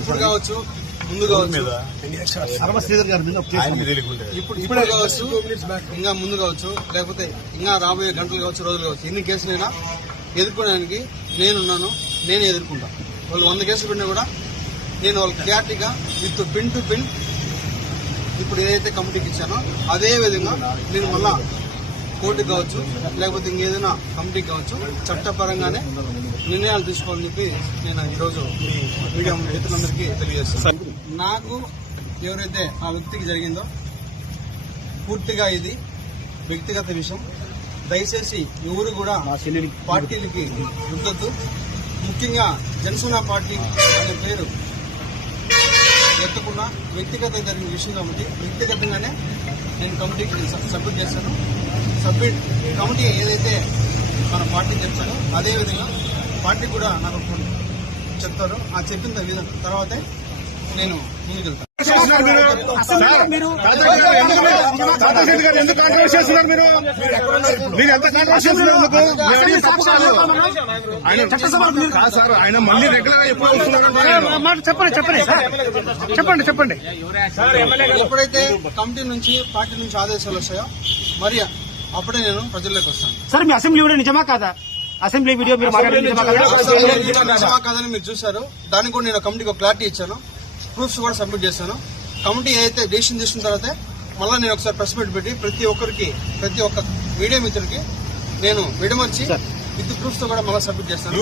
ఇప్పుడు కావచ్చు, ముందు కావచ్చు, ఇప్పుడు కావచ్చు, ఇంకా ముందు కావచ్చు, లేకపోతే ఇంకా రాబోయే గంటలు కావచ్చు, రోజులు కావచ్చు, ఎన్ని కేసులైనా ఎదుర్కోవడానికి నేనున్నాను. నేనే ఎదుర్కొంటా. వాళ్ళు 100 కేసులు పెట్టినా కూడా నేను వాళ్ళకి క్లారిటీగా విత్ పిన్ టు పిన్ ఇప్పుడు ఏదైతే కమిటీకి ఇచ్చానో అదే విధంగా నేను మళ్ళా కోర్టుకి కావచ్చు, లేకపోతే ఇంకేదైనా కమిటీకి కావచ్చు, చట్టపరంగానే నిర్ణయాలు తీసుకోవాలని చెప్పి నేను ఈరోజు మీ మీడియా మిత్రులందరికీ తెలియజేస్తాను. నాకు ఎవరైతే ఆ వ్యక్తికి జరిగిందో పూర్తిగా ఇది వ్యక్తిగత విషయం. దయచేసి ఎవరు కూడా పార్టీలకి రుద్దొద్దు. ముఖ్యంగా జనసేన పార్టీ అనే పేరు ఎత్తకుండా వ్యక్తిగత జరిగిన విషయం కాబట్టి వ్యక్తిగతంగానే నేను కమిటీకి సబ్మిట్ చేస్తాను. కమిటీ ఏదైతే మన పార్టీ చెప్తారో అదేవిధంగా పార్టీ కూడా నాకు చెప్తారో ఆ చెప్పిన తర్వాతే నేను ముందుకెళ్తాను. ఆయన మళ్ళీ రెగ్యులర్ చెప్పండి. ఎప్పుడైతే కమిటీ నుంచి పార్టీ నుంచి ఆదేశాలు వస్తాయో మరి అప్పుడే నేను ప్రజల్లోకి వస్తాను. సార్ మీ అసెంబ్లీ వీడియో నిజమా కాదా? అసెంబ్లీ వీడియో మీరు నిజమా కాదని మీరు చూశారు. దానికి కూడా నేను కమిటీకి క్లారిటీ ఇచ్చాను. ప్రూఫ్స్ కూడా సబ్మిట్ చేశాను. కమిటీ ఏదైతే డెసిషన్ తీసుకున్న తర్వాత మళ్ళీ నేను ఒకసారి ప్రెస్ మీట్ పెట్టి ప్రతి ఒక్క మీడియా మిత్రుడికి నేను విడమర్చి విత్ ప్రూఫ్స్ తో కూడా మళ్ళీ సబ్మిట్ చేస్తాను.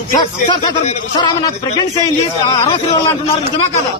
ప్రెగ్నెన్సీ అయింది 60 రోజులు అంటున్నారు, నిజమా కాదా?